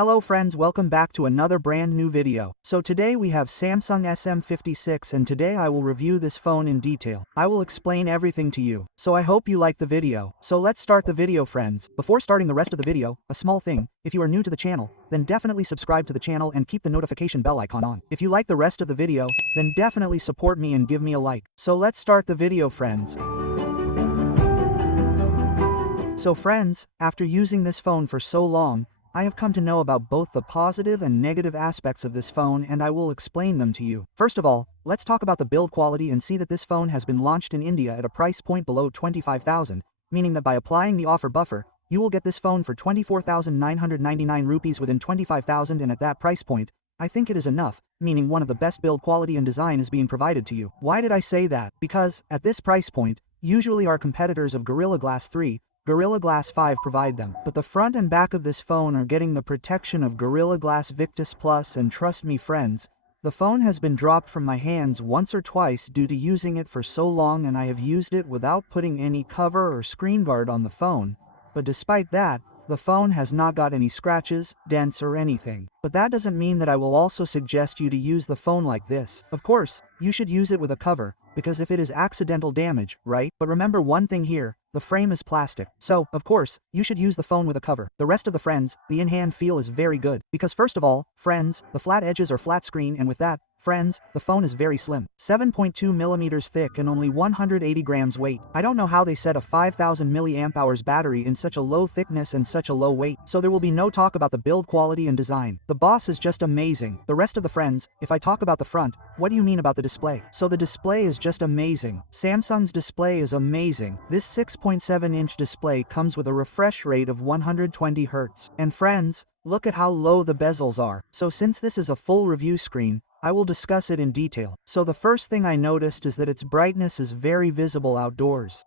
Hello friends, welcome back to another brand new video. So today we have Samsung SM56 and today I will review this phone in detail. I will explain everything to you. So I hope you like the video. So let's start the video friends. Before starting the rest of the video, a small thing, if you are new to the channel, then definitely subscribe to the channel and keep the notification bell icon on. If you like the rest of the video, then definitely support me and give me a like. So let's start the video friends. So friends, after using this phone for so long, I have come to know about both the positive and negative aspects of this phone and I will explain them to you. First of all, let's talk about the build quality and see that this phone has been launched in India at a price point below 25,000, meaning that by applying the offer buffer, you will get this phone for 24,999 rupees within 25,000 and at that price point, I think it is enough, meaning one of the best build quality and design is being provided to you. Why did I say that? Because, at this price point, usually our competitors of Gorilla Glass 3, Gorilla Glass 5 provide them, but the front and back of this phone are getting the protection of Gorilla Glass Victus Plus and trust me friends, the phone has been dropped from my hands once or twice due to using it for so long and I have used it without putting any cover or screen guard on the phone, but despite that, the phone has not got any scratches, dents or anything. But that doesn't mean that I will also suggest you to use the phone like this. Of course, you should use it with a cover, because if it is accidental damage, right? But remember one thing here, the frame is plastic. So, of course, you should use the phone with a cover. The rest of the friends, the in-hand feel is very good. Because first of all, friends, the flat edges are flat screen and with that, friends, the phone is very slim. 7.2 millimeters thick and only 180 grams weight. I don't know how they set a 5000 milliamp hours battery in such a low thickness and such a low weight. So there will be no talk about the build quality and design. The boss is just amazing. The rest of the friends, if I talk about the front, what do you mean about the display? So the display is just amazing. Samsung's display is amazing. This 6.7-inch display comes with a refresh rate of 120 Hz. And friends, look at how low the bezels are. So since this is a full review screen, I will discuss it in detail. So the first thing I noticed is that its brightness is very visible outdoors.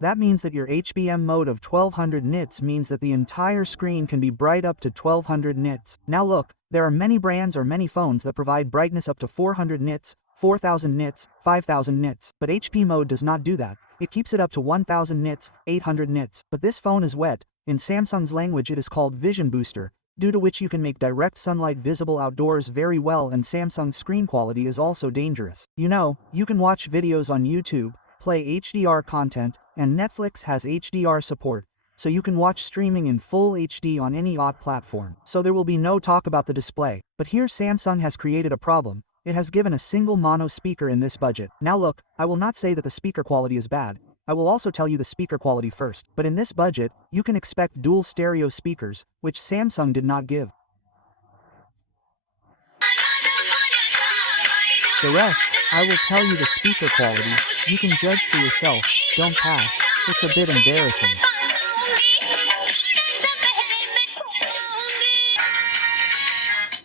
That means that your HBM mode of 1200 nits means that the entire screen can be bright up to 1200 nits. Now look, there are many brands or many phones that provide brightness up to 400 nits, 4000 nits, 5000 nits, but HP mode does not do that. It keeps it up to 1000 nits, 800 nits. But this phone is wet. In Samsung's language it is called Vision Booster, due to which you can make direct sunlight visible outdoors very well and Samsung's screen quality is also dangerous. You know, you can watch videos on YouTube, play HDR content, and Netflix has HDR support, so you can watch streaming in full HD on any OTT platform. So there will be no talk about the display. But here Samsung has created a problem. It has given a single mono speaker in this budget. Now look, I will not say that the speaker quality is bad. I will also tell you the speaker quality first. But in this budget, you can expect dual stereo speakers, which Samsung did not give. The rest, I will tell you the speaker quality. You can judge for yourself. Don't pass. It's a bit embarrassing.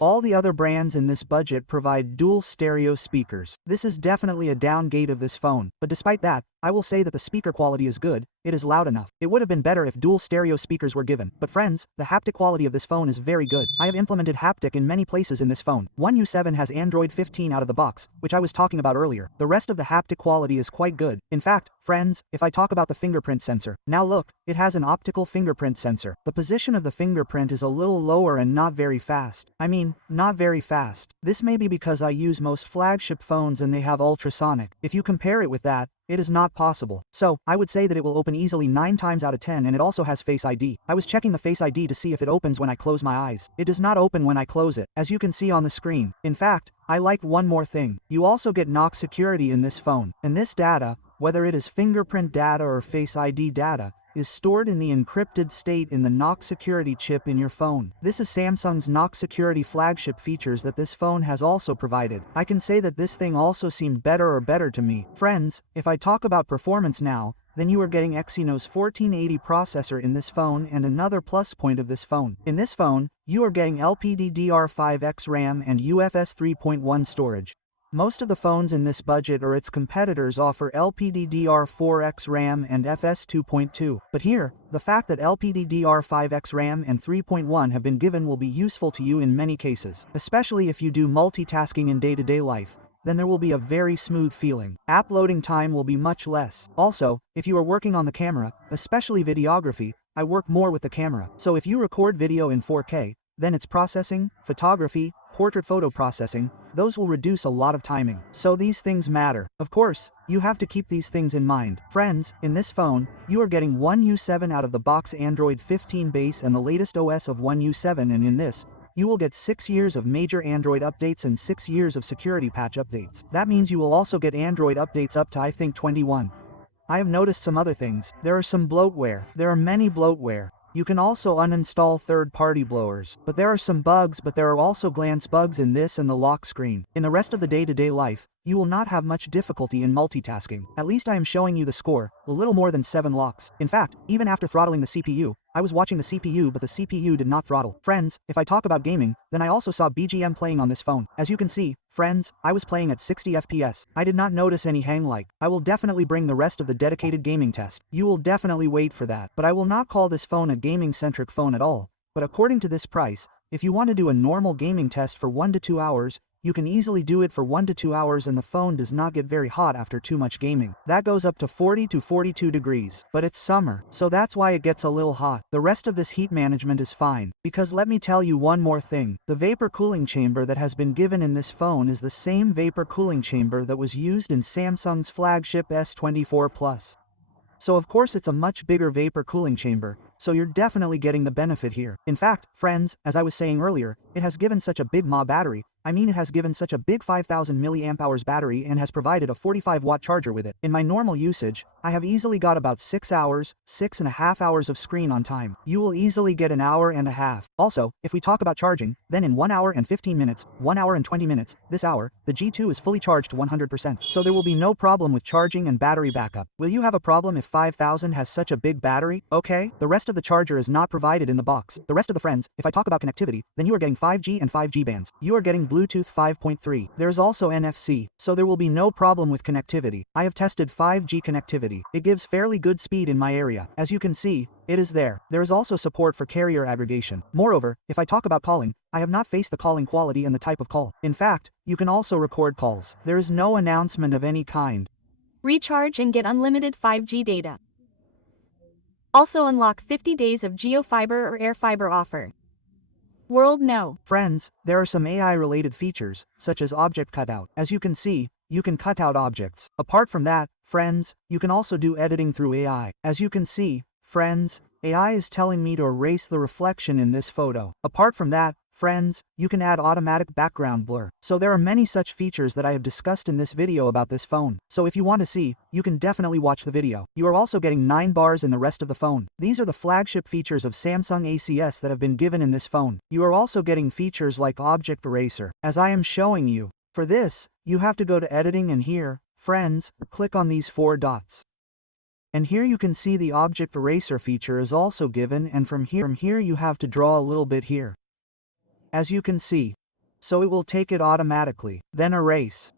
All the other brands in this budget provide dual stereo speakers. This is definitely a downgate of this phone, but despite that, I will say that the speaker quality is good, it is loud enough. It would have been better if dual stereo speakers were given. But friends, the haptic quality of this phone is very good. I have implemented haptic in many places in this phone. One U7 has Android 15 out of the box, which I was talking about earlier. The rest of the haptic quality is quite good. In fact, friends, if I talk about the fingerprint sensor, now look, it has an optical fingerprint sensor. The position of the fingerprint is a little lower and not very fast. I mean, not very fast. This may be because I use most flagship phones and they have ultrasonic. If you compare it with that, it is not possible. So, I would say that it will open easily 9 times out of 10 and it also has Face ID. I was checking the Face ID to see if it opens when I close my eyes. It does not open when I close it, as you can see on the screen. In fact, I like one more thing. You also get knock security in this phone. And this data, whether it is fingerprint data or Face ID data, is stored in the encrypted state in the knock security chip in your phone. This is Samsung's knock security flagship features that this phone has also provided. I can say that this thing also seemed better to me. Friends, if I talk about performance now, then you are getting Exynos 1480 processor in this phone and another plus point of this phone. In this phone, you are getting LPDDR5X RAM and UFS 3.1 storage. Most of the phones in this budget or its competitors offer LPDDR4X RAM and FS 2.2. But here, the fact that LPDDR5X RAM and 3.1 have been given will be useful to you in many cases, especially if you do multitasking in day-to-day life. Then there will be a very smooth feeling. App loading time will be much less. Also, if you are working on the camera, especially videography, I work more with the camera. So if you record video in 4K, then its processing, photography, portrait photo processing, those will reduce a lot of timing. So these things matter. Of course, you have to keep these things in mind. Friends, in this phone, you are getting One UI7 out of the box Android 15 base and the latest OS of One UI7, and in this, you will get 6 years of major Android updates and 6 years of security patch updates. That means you will also get Android updates up to I think 21. I have noticed some other things. There are some bloatware. There are many bloatware. You can also uninstall third-party blowers. But there are some bugs, but there are also glance bugs in this and the lock screen. In the rest of the day-to-day life, you will not have much difficulty in multitasking. At least I am showing you the score, a little more than 7 locks. In fact, even after throttling the CPU, I was watching the CPU but the CPU did not throttle. Friends, if I talk about gaming, then I also saw BGM playing on this phone. As you can see, friends, I was playing at 60 FPS. I did not notice any hang like. I will definitely bring the rest of the dedicated gaming test. You will definitely wait for that. But I will not call this phone a gaming-centric phone at all. But according to this price, if you want to do a normal gaming test for 1 to 2 hours, you can easily do it for 1 to 2 hours and the phone does not get very hot after too much gaming. That goes up to 40 to 42 degrees. But it's summer, so that's why it gets a little hot. The rest of this heat management is fine. Because let me tell you one more thing. The vapor cooling chamber that has been given in this phone is the same vapor cooling chamber that was used in Samsung's flagship S24 Plus. So of course it's a much bigger vapor cooling chamber, so you're definitely getting the benefit here. In fact, friends, as I was saying earlier, it has given such a big battery, it has given such a big 5000 mAh battery and has provided a 45-watt charger with it. In my normal usage, I have easily got about 6 hours, 6.5 hours of screen on time. You will easily get an hour and a half. Also, if we talk about charging, then in 1 hour and 15 minutes, 1 hour and 20 minutes, this hour, the G2 is fully charged to 100%. So there will be no problem with charging and battery backup. Will you have a problem if 5000 has such a big battery? Okay, the rest of the charger is not provided in the box. The rest of the friends, if I talk about connectivity, then you are getting 5G and 5G bands. You are getting Bluetooth 5.3. There's also NFC, so there will be no problem with connectivity. I have tested 5G connectivity. It gives fairly good speed in my area. As you can see, it is there. There is also support for carrier aggregation. Moreover, if I talk about calling, I have not faced the calling quality and the type of call. In fact, you can also record calls. There is no announcement of any kind. Recharge and get unlimited 5G data. Also unlock 50 days of GeoFiber or AirFiber offer. World no. Friends, there are some AI-related features, such as object cutout. As you can see, you can cut out objects. Apart from that, friends, you can also do editing through AI. As you can see, friends, AI is telling me to erase the reflection in this photo. Apart from that, friends, you can add automatic background blur. So there are many such features that I have discussed in this video about this phone. So if you want to see, you can definitely watch the video. You are also getting 9 bars in the rest of the phone. These are the flagship features of Samsung Exynos that have been given in this phone. You are also getting features like object eraser, as I am showing you. For this, you have to go to editing and here, friends, click on these 4 dots. And here you can see the object eraser feature is also given, and from here you have to draw a little bit here. As you can see. So it will take it automatically. Then erase.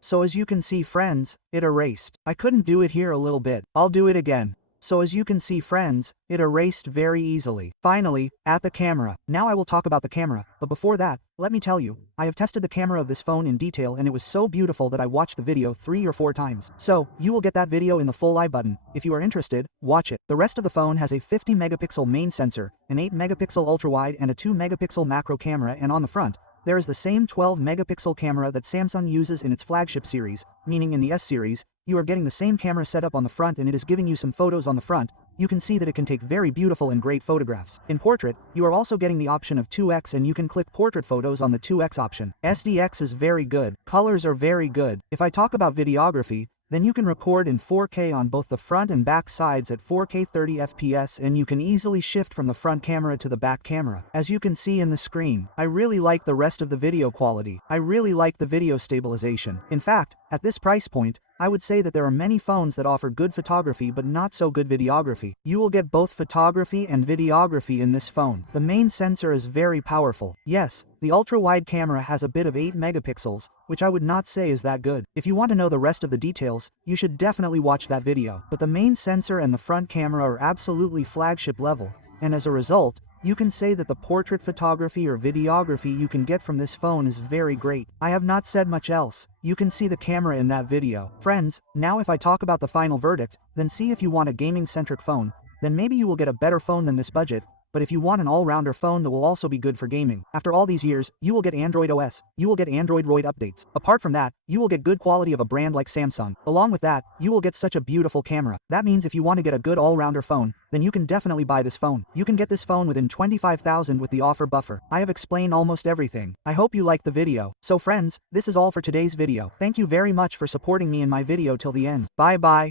So as you can see friends, it erased. I couldn't do it here a little bit. I'll do it again. So as you can see friends, it erased very easily. Finally, at the camera. Now I will talk about the camera, but before that, let me tell you, I have tested the camera of this phone in detail and it was so beautiful that I watched the video 3 or 4 times. So, you will get that video in the full I button. If you are interested, watch it. The rest of the phone has a 50 megapixel main sensor, an 8 megapixel ultra-wide and a 2 megapixel macro camera, and on the front, there is the same 12 megapixel camera that Samsung uses in its flagship series, meaning in the S series, you are getting the same camera setup on the front and it is giving you some photos on the front. You can see that it can take very beautiful and great photographs. In portrait, you are also getting the option of 2x and you can click portrait photos on the 2x option. SDX is very good. Colors are very good. If I talk about videography, then you can record in 4K on both the front and back sides at 4K 30 FPS and you can easily shift from the front camera to the back camera. As you can see in the screen, I really like the rest of the video quality. I really like the video stabilization. In fact, at this price point, I would say that there are many phones that offer good photography but not so good videography. You will get both photography and videography in this phone. The main sensor is very powerful. Yes, the ultra-wide camera has a bit of 8 megapixels, which I would not say is that good. If you want to know the rest of the details, you should definitely watch that video. But the main sensor and the front camera are absolutely flagship level, and as a result, you can say that the portrait photography or videography you can get from this phone is very great. I have not said much else. You can see the camera in that video. Friends, now if I talk about the final verdict, then see if you want a gaming-centric phone, then maybe you will get a better phone than this budget, but if you want an all-rounder phone that will also be good for gaming, after all these years, you will get Android OS, you will get Android Roid updates. Apart from that, you will get good quality of a brand like Samsung. Along with that, you will get such a beautiful camera. That means if you want to get a good all-rounder phone, then you can definitely buy this phone. You can get this phone within 25,000 with the offer buffer. I have explained almost everything. I hope you liked the video. So friends, this is all for today's video. Thank you very much for supporting me in my video till the end. Bye bye.